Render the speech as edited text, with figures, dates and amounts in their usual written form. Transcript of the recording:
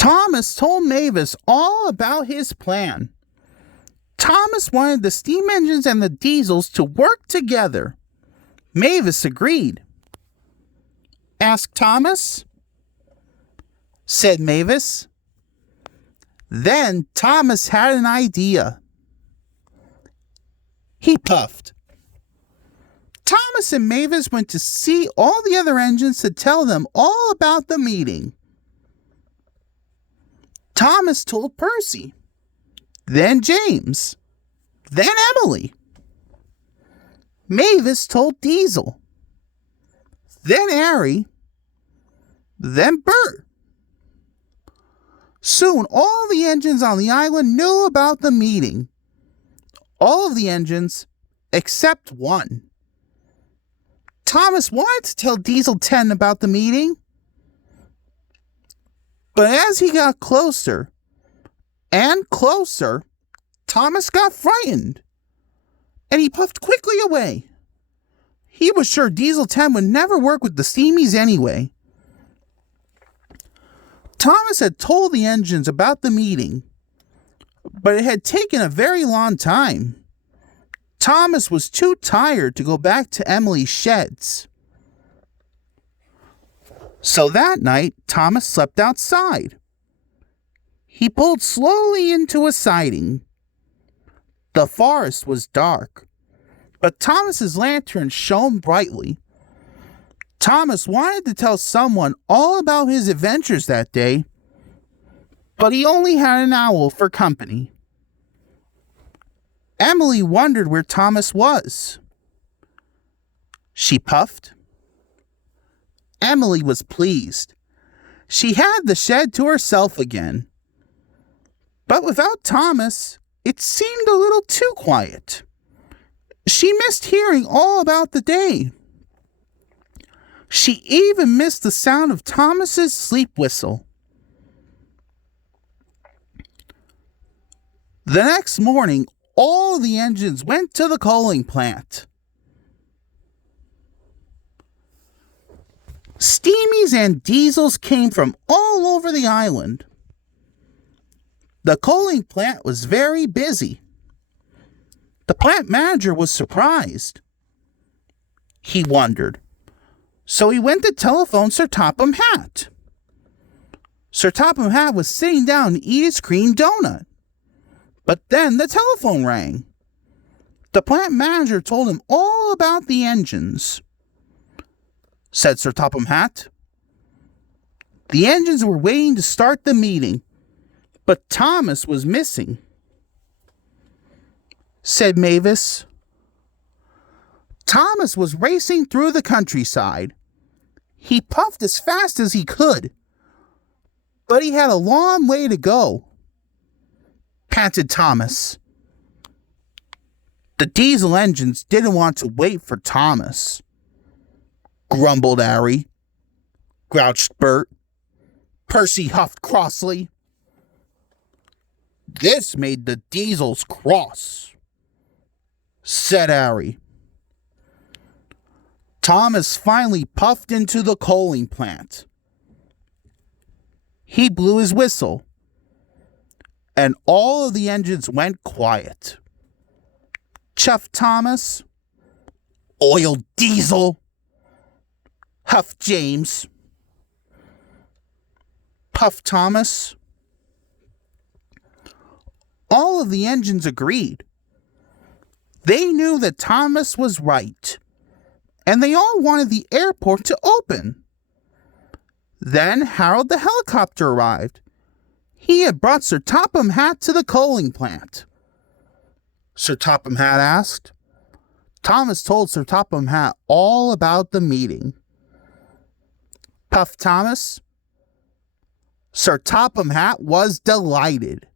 Thomas told Mavis all about his plan. Thomas wanted the steam engines and the diesels to work together. Mavis agreed. "Ask Thomas," said Mavis. Then Thomas had an idea. He puffed. Thomas and Mavis went to see all the other engines to tell them all about the meeting. Thomas told Percy, then James, then Emily. Mavis told Diesel, then Harry, then Bert. Soon all the engines on the island knew about the meeting. All of the engines except one. Thomas wanted to tell Diesel 10 about the meeting, but as he got closer and closer, Thomas got frightened, and he puffed quickly away. He was sure Diesel 10 would never work with the Steamies anyway. Thomas had told the engines about the meeting, but it had taken a very long time. Thomas was too tired to go back to Emily's sheds. So that night, Thomas slept outside. He pulled slowly into a siding. The forest was dark, but Thomas's lantern shone brightly. Thomas wanted to tell someone all about his adventures that day, but he only had an owl for company. Emily wondered where Thomas was. She puffed. Emily was pleased. She had the shed to herself again. But without Thomas, it seemed a little too quiet. She missed hearing all about the day. She even missed the sound of Thomas's sleep whistle. The next morning, all the engines went to the coaling plant. Steamies and diesels came from all over the island. The coaling plant was very busy. The plant manager was surprised. He wondered. So he went to telephone Sir Topham Hatt. Sir Topham Hatt was sitting down to eat his cream donut. But then the telephone rang. The plant manager told him all about the engines. Said Sir Topham Hatt. The engines were waiting to start the meeting, but Thomas was missing. Said Mavis. Thomas was racing through the countryside. He puffed as fast as he could, but he had a long way to go. Panted Thomas. The diesel engines didn't want to wait for Thomas. Grumbled Harry. Grouched Bert. Percy huffed crossly. This made the diesels cross, said Harry. Thomas finally puffed into the coaling plant. He blew his whistle, and all of the engines went quiet. Chuffed Thomas. Oil diesel, huffed James. Puffed Thomas. All of the engines agreed. They knew that Thomas was right, and they all wanted the airport to open. Then Harold the helicopter arrived. He had brought Sir Topham Hatt to the coaling plant. Sir Topham Hatt asked. Thomas told Sir Topham Hatt all about the meeting. Puffed Thomas. Sir Topham Hatt was delighted.